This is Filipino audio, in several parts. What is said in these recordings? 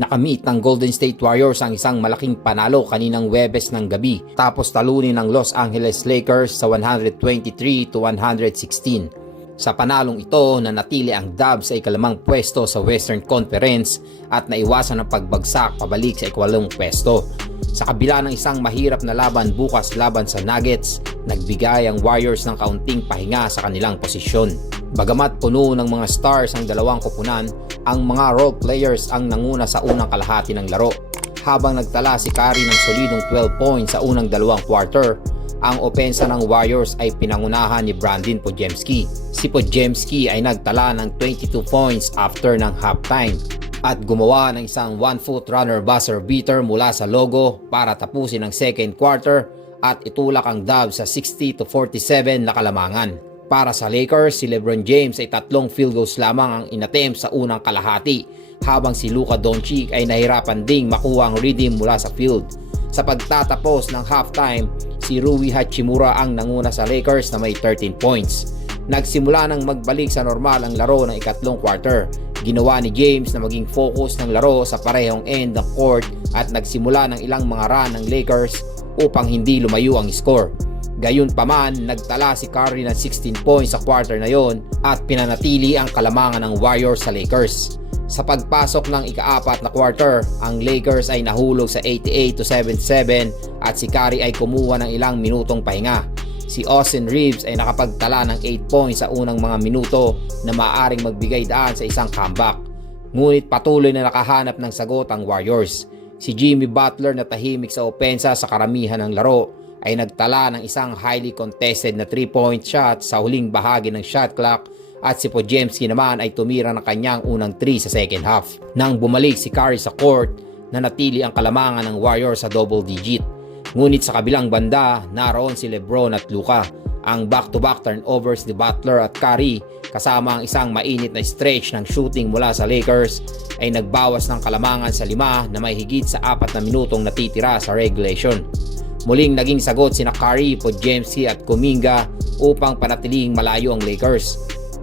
Nakamit ng Golden State Warriors ang isang malaking panalo kaninang Webes ng gabi tapos talunin ng Los Angeles Lakers sa 123 to 116. Sa panalong ito, nanatili ang Dubs sa ikalamang pwesto sa Western Conference at naiwasan ang pagbagsak pabalik sa ikwalong pwesto. Sa kabila ng isang mahirap na laban bukas laban sa Nuggets, nagbigay ang Warriors ng kaunting pahinga sa kanilang posisyon. Bagamat puno ng mga stars ang dalawang kupunan, ang mga role players ang nanguna sa unang kalahati ng laro. Habang nagtala si Curry ng solidong 12 points sa unang dalawang quarter, ang opensa ng Warriors ay pinangunahan ni Brandon Podjemski. Si Podjemski ay nagtala ng 22 points after ng halftime at gumawa ng isang one-foot runner buzzer beater mula sa logo para tapusin ang second quarter at itulak ang Dubs sa 60 to 47 na kalamangan. Para sa Lakers, si LeBron James ay tatlong field goals lamang ang inattempt sa unang kalahati habang si Luka Doncic ay nahirapan ding makuha ang rhythm mula sa field. Sa pagtatapos ng halftime, si Rui Hachimura ang nanguna sa Lakers na may 13 points. Nagsimula nang magbalik sa normal ang laro ng ikatlong quarter. Ginawa ni James na maging focus ng laro sa parehong end ng court at nagsimula ng ilang mga run ng Lakers upang hindi lumayo ang score. Gayunpaman, nagtala si Curry ng 16 points sa quarter na yon at pinanatili ang kalamangan ng Warriors sa Lakers. Sa pagpasok ng ikaapat na quarter, ang Lakers ay nahulog sa 88 to 77 at si Curry ay kumuha ng ilang minutong pahinga. Si Austin Reeves ay nakapagtala ng 8 points sa unang mga minuto na maaaring magbigay daan sa isang comeback. Ngunit patuloy na nakahanap ng sagot ang Warriors. Si Jimmy Butler na tahimik sa opensa sa karamihan ng laro ay nagtala ng isang highly contested na 3-point shot sa huling bahagi ng shot clock at si Podjemski naman ay tumira ng kanyang unang 3 sa second half. Nang bumalik si Curry sa court, nanatili ang kalamangan ng Warriors sa double digit. Ngunit sa kabilang banda, naroon si Lebron at Luka. Ang back-to-back turnovers ni Butler at Curry kasama ang isang mainit na stretch ng shooting mula sa Lakers ay nagbawas ng kalamangan sa lima na may higit sa apat na minutong natitira sa regulation. Muling naging sagot sina Curry, Podjemski at Kuminga upang panatiling malayo ang Lakers.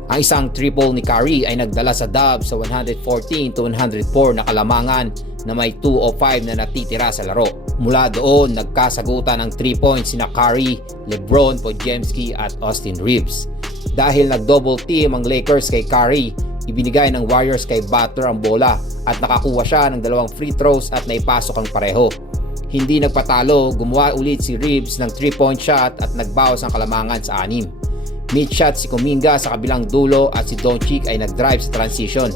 Ang isang triple ni Curry ay nagdala sa Dubs sa 114 to 104 na kalamangan na may 205 na natitira sa laro. Mula doon, nagkasagutan ng 3 points sina Curry, Lebron, Podjemski at Austin Reeves. Dahil nag-double team ang Lakers kay Curry, ibinigay ng Warriors kay Butler ang bola at nakakuha siya ng dalawang free throws at naipasok ang pareho. Hindi nagpatalo, gumawa ulit si Reeves ng 3-point shot at nagbawas ang kalamangan sa anim. Mid shot si Kuminga sa kabilang dulo at si Doncic ay nag-drive sa transition.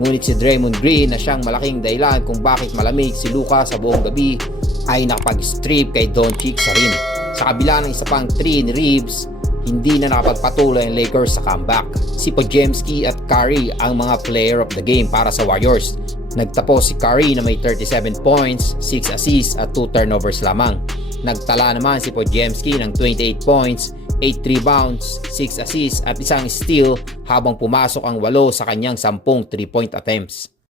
Ngunit si Draymond Green na siyang malaking dahilan kung bakit malamig si Luka sa buong gabi ay nakapag-strip kay Doncic sa rim. Sa kabila ng isa pang 3 ni Reeves, hindi na nakapagpatuloy ang Lakers sa comeback. Si Podjemski at Curry ang mga player of the game para sa Warriors. Nagtapos si Curry na may 37 points, 6 assists at 2 turnovers lamang. Nagtala naman si Podjemski ng 28 points, 8 rebounds, 6 assists at isang steal habang pumasok ang walo sa kanyang 10 3-point attempts.